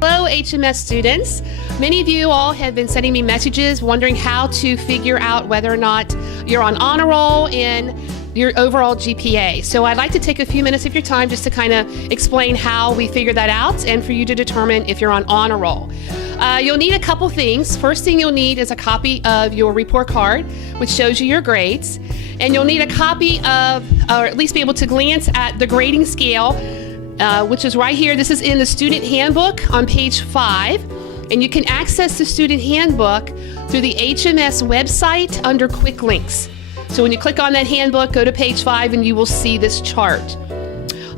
Hello HMS students. Many of you all have been sending me messages wondering how to figure out whether or not you're on honor roll and your overall GPA. So I'd like to take a few minutes of your time just to kind of explain how we figure that out and for you to determine if you're on honor roll. You'll need a couple things. First thing you'll need is a copy of your report card, which shows you your grades. And you'll need a copy of, or at least be able to glance at the grading scale, which is right here. This is in the student handbook on page 5. And you can access the student handbook through the HMS website under quick links. So when you click on that handbook, go to page 5 and you will see this chart.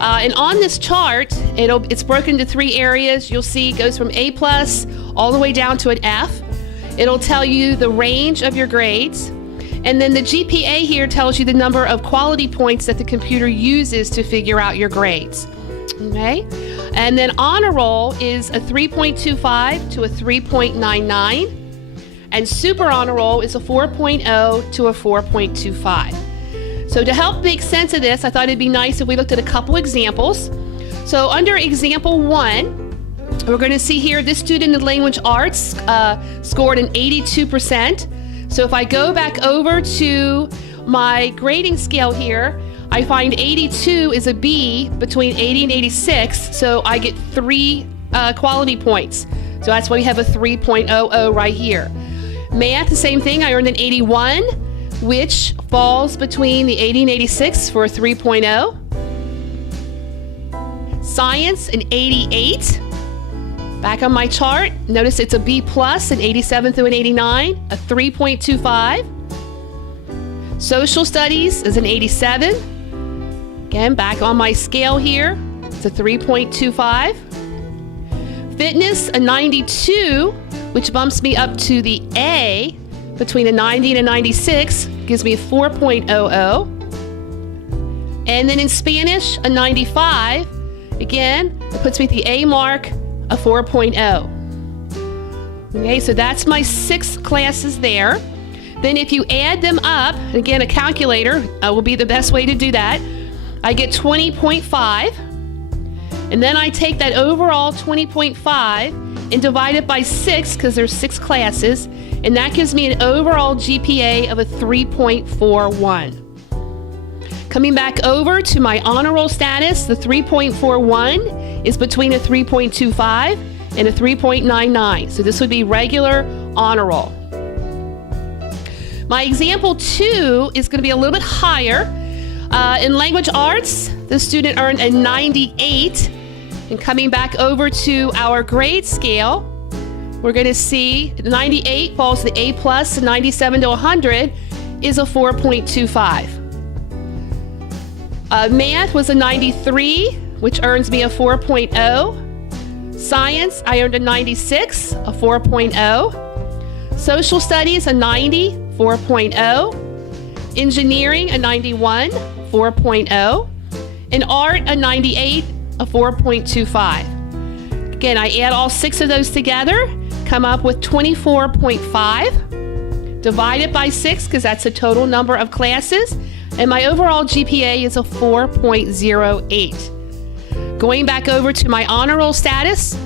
And on this chart, it's broken into 3 areas. You'll see it goes from A+ all the way down to an F. It'll tell you the range of your grades. And then the GPA here tells you the number of quality points that the computer uses to figure out your grades. Okay? And then honor roll is a 3.25 to a 3.99. And super honor roll is a 4.0 to a 4.25. So to help make sense of this, I thought it'd be nice if we looked at a couple examples. So under example 1, we're going to see here this student in language arts scored an 82%. So if I go back over to my grading scale here, I find 82 is a B between 80 and 86, so I get 3 quality points. So that's why we have a 3.00 right here. Math, the same thing. I earned an 81, which falls between the 80 and 86 for a 3.0. Science, an 88. Back on my chart, notice it's a B+, an 87 through an 89, a 3.25. Social studies is an 87. Again, back on my scale here, it's a 3.25. Fitness, a 92, which bumps me up to the A between a 90 and a 96, gives me a 4.00. And then in Spanish, a 95, again, it puts me at the A mark, a 4.0. Okay, so that's my 6 classes there. Then if you add them up, again, a calculator will be the best way to do that. I get 20.5, and then I take that overall 20.5 and divide it by 6, because there's 6 classes, and that gives me an overall GPA of a 3.41. Coming back over to my honor roll status, the 3.41 is between a 3.25 and a 3.99. So this would be regular honor roll. My example 2 is going to be a little bit higher. In language arts, the student earned a 98. And coming back over to our grade scale, we're going to see 98 falls to the A+, and 97 to 100 is a 4.25. Math was a 93, which earns me a 4.0. Science, I earned a 96, a 4.0. Social studies, a 90, 4.0. Engineering, a 91, 4.0. And art, a 98, a 4.25. Again, I add all 6 of those together, come up with 24.5. Divide it by 6, because that's the total number of classes. And my overall GPA is a 4.08. Going back over to my honor roll status,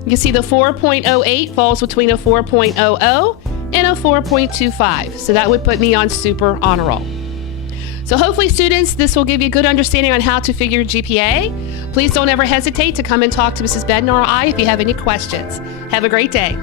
you can see the 4.08 falls between a 4.00 and a 4.25. So that would put me on super honor roll. So hopefully, students, this will give you a good understanding on how to figure your GPA. Please don't ever hesitate to come and talk to Mrs. Bednar or I if you have any questions. Have a great day.